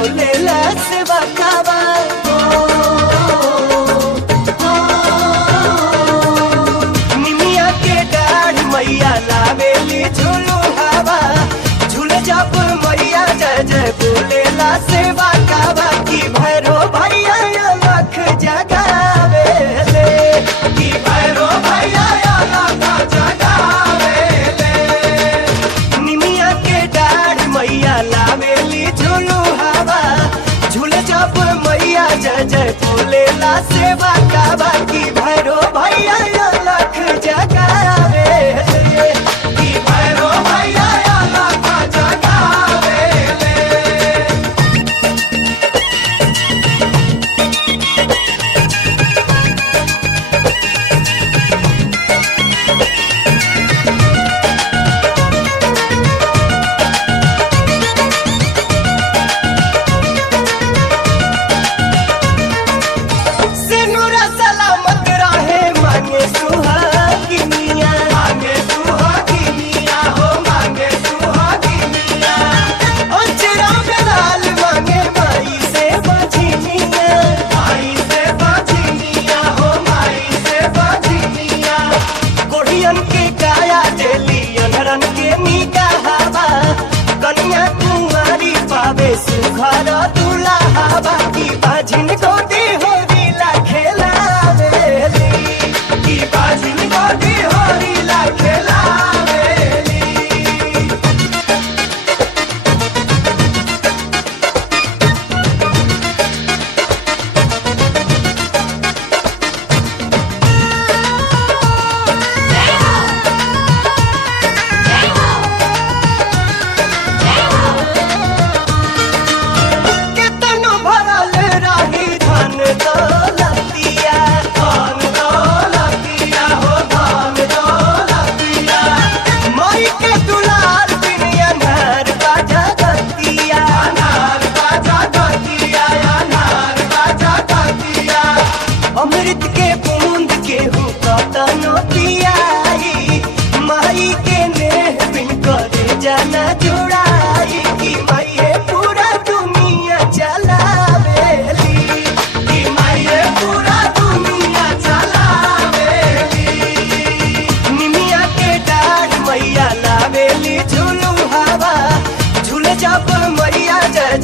बोले ला से बकावा निमिया के डाढ़ मैया लावेली झूलू हवा झूल जब मैया जय जय बोले ला से बकावा की भैरो भैया लख जगावे ले की भैरो भैया लख जगावे ले निमिया के डाढ़ मैया लावेली झूलू हवा झूल जब मैया जय जय बोले ला से बकावा की भैरो भैया लख जगावे ले की भैरो भैया लख जगावे ले सिनुरा सलामत रहे मांगे सुहागिनिया हो मांगे सुहागिनिया अंचरा में लाल मांगे माई से बझिनिया हो माई से बझिनिया कोढ़ियन के काया देली अनरन के निगाहवा कन्या कुमारी पावे सुघर दुल्हावा की बाझिन गोदी होरीला खेलावेली की बाझिन गोदी होरीला खेलावेली केतनो भरल रही धन दौलतिया हो धन दौलतिया माई के दुलार बिन अनार बाजा गतिया अमृत के बूंद केहू कतनो पियाई माई के नेह बिन करे जाना जुड़ाई की माई पूरा दुनिया चलावेली की माई पूरा दुनिया चलावेली निमिया के डाढ़ मैया लावेली झूलू हवा झूल जब मैया जय